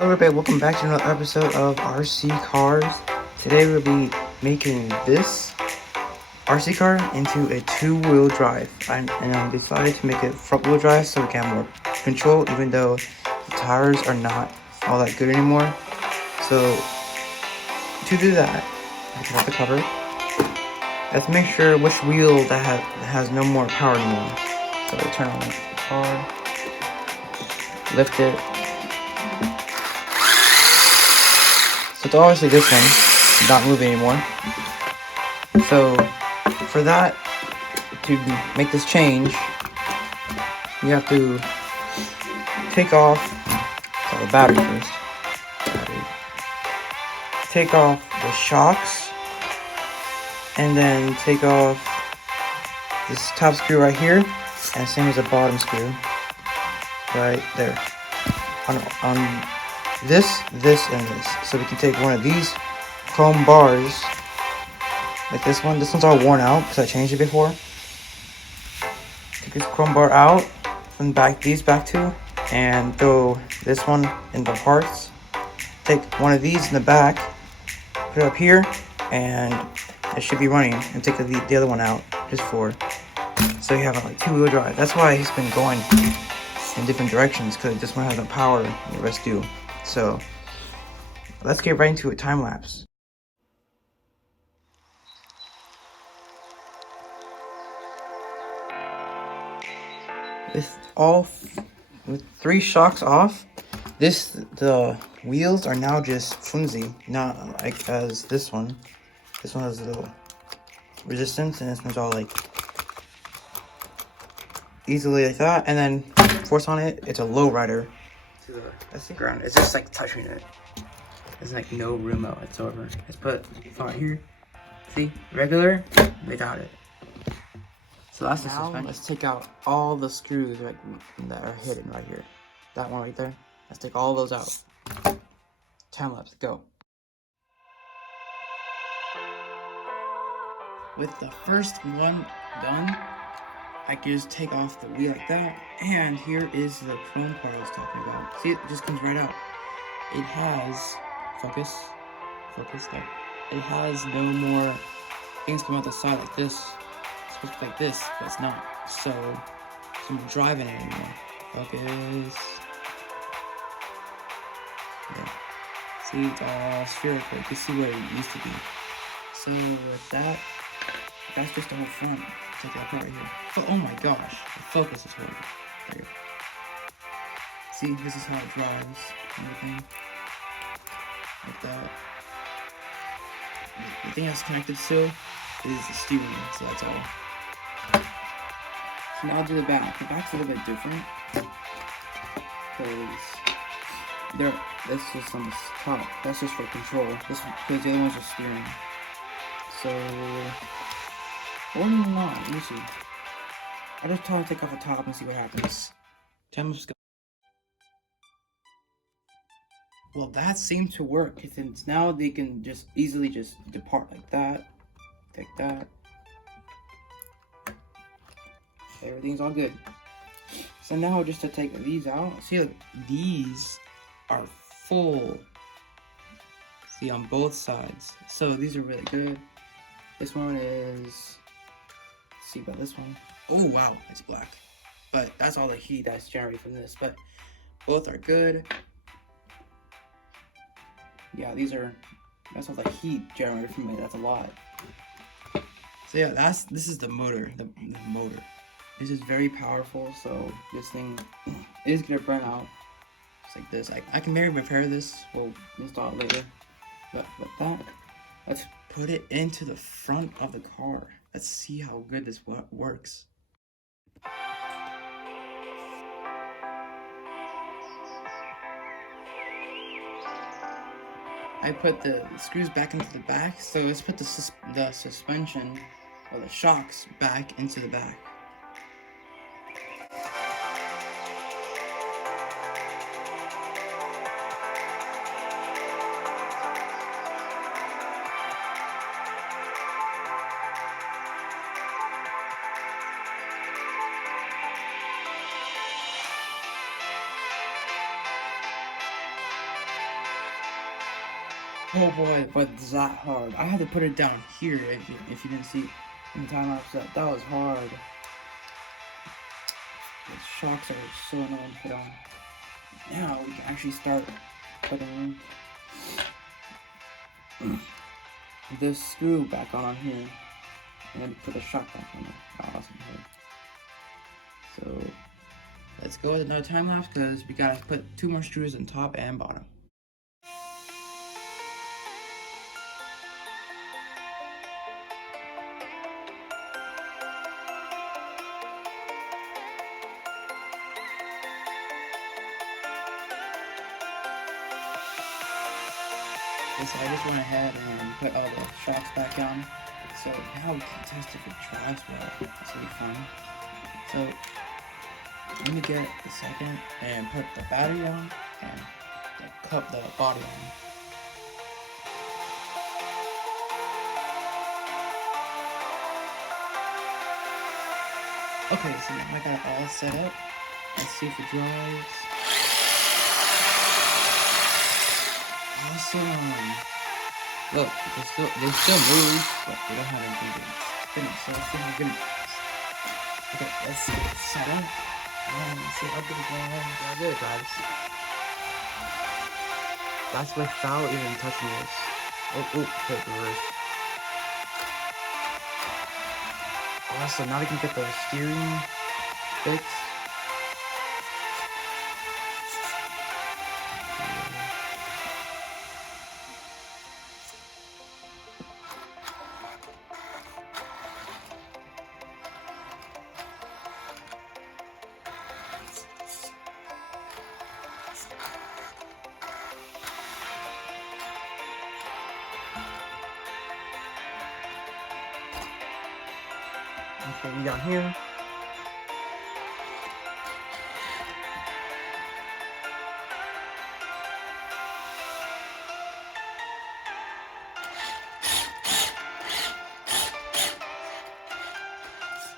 Hello everybody, welcome back to another episode of RC Cars. Today we'll be making this RC car into a two-wheel drive. And I decided to make it front-wheel drive so we can have more control, even though the tires are not all that good anymore. So to do that, I can have the cover. Let's make sure which wheel that has no more power anymore. So turn on the car, lift it. So it's obviously this one, not moving anymore. So for that, to make this change, you have to take off the battery first. Take off the shocks, and then take off this top screw right here, and same as the bottom screw right there. On this, and this. So we can take one of these chrome bars, like this one. This one's all worn out because I changed it before. Take this chrome bar out and these back two, and throw this one in the parts. Take one of these in the back, put it up here, and it should be running. And take the other one out just so you have a two-wheel drive. That's why he's been going in different directions, because this one has no power and the rest do. So let's get right into a time lapse. With three shocks off, the wheels are now just flimsy, not like as this one. This one has a little resistance, and this one's all like easily like that. And then force on it, it's a low rider to the ground. It's just like touching it. There's like no room whatsoever. Let's put it here. See, regular without it. So that's the suspension. Let's take out all the screws that are hidden right here. That one right there. Let's take all those out. Time lapse, go. With the first one done, I can just take off the wheel like that. And here is the chrome part I was talking about. See, it just comes right out. It has, focus there. It has no more things come out the side like this. It's supposed to be like this, but it's not. So I'm driving it anymore. Focus. Yeah. See, it's all spherical. You can see where it used to be. So with that, that's just the whole front. Take that part right here. Oh my gosh, the focus is horrible. There. See, this is how it drives and everything. Like that. The thing that's connected still is the steering, so that's all. So now I'll do the back. The back's a little bit different, because that's just on the top. That's just for control. Because the other one's just steering. So, or not. Let me see. I just try to take off the top and see what happens. Well, that seemed to work, since now they can just easily just depart like that, like that. Everything's all good. So now just to take these out, see, like, these are full. See, on both sides. So these are really good. This one is, let's see about this one. Oh wow, it's black. But that's all the heat that's generated from this. But both are good. Yeah, that's all the heat generated from it. That's a lot. So yeah, this is the motor. The motor. This is very powerful. So this thing is gonna burn out. Just like this. I can maybe repair this. We'll install it later. But with that, let's put it into the front of the car. Let's see how good this works. I put the screws back into the back, so let's put the suspension or the shocks back into the back. Oh boy, but it's that hard. I had to put it down here if you didn't see in the time lapse. That was hard. The shocks are so annoying to put on. Now we can actually start putting this screw back on here, and then put the shock back on it. Awesome. So let's go with another time lapse because we gotta put 2 more screws on top and bottom. I just went ahead and put all the shocks back on. So now we can test if it drives well. This will be fun. So let me get a second and put the battery on and the body on. Okay, so now I got it all set up. Let's see if it drives. Awesome. Look, they still move, but they don't have anything good. Goodness, so let's see how good it is. Okay, let's see it set up. Let's see how good it drives. How good it drives. That's without even touching this. Oh, okay, reverse. Awesome, now we can get the steering fixed. Okay, we got here.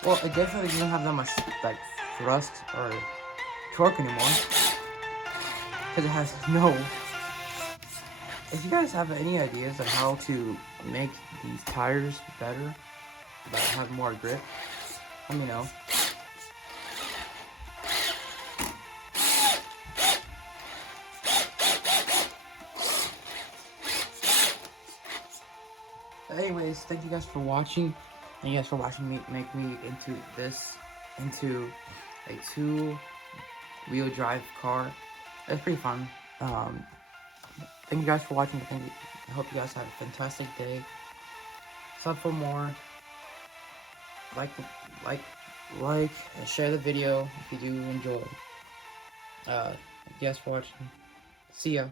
Well, it definitely doesn't have that much like thrust or torque anymore because it has no. If you guys have any ideas on how to make these tires better, that have more grip, let me know. But anyways, thank you guys for watching. Thank you guys for watching me make me into a 2-wheel drive car. It's pretty fun. Thank you guys for watching. I hope you guys have a fantastic day. Sub for more. Like, and share the video if you do enjoy. Thank you guys for watching. See ya.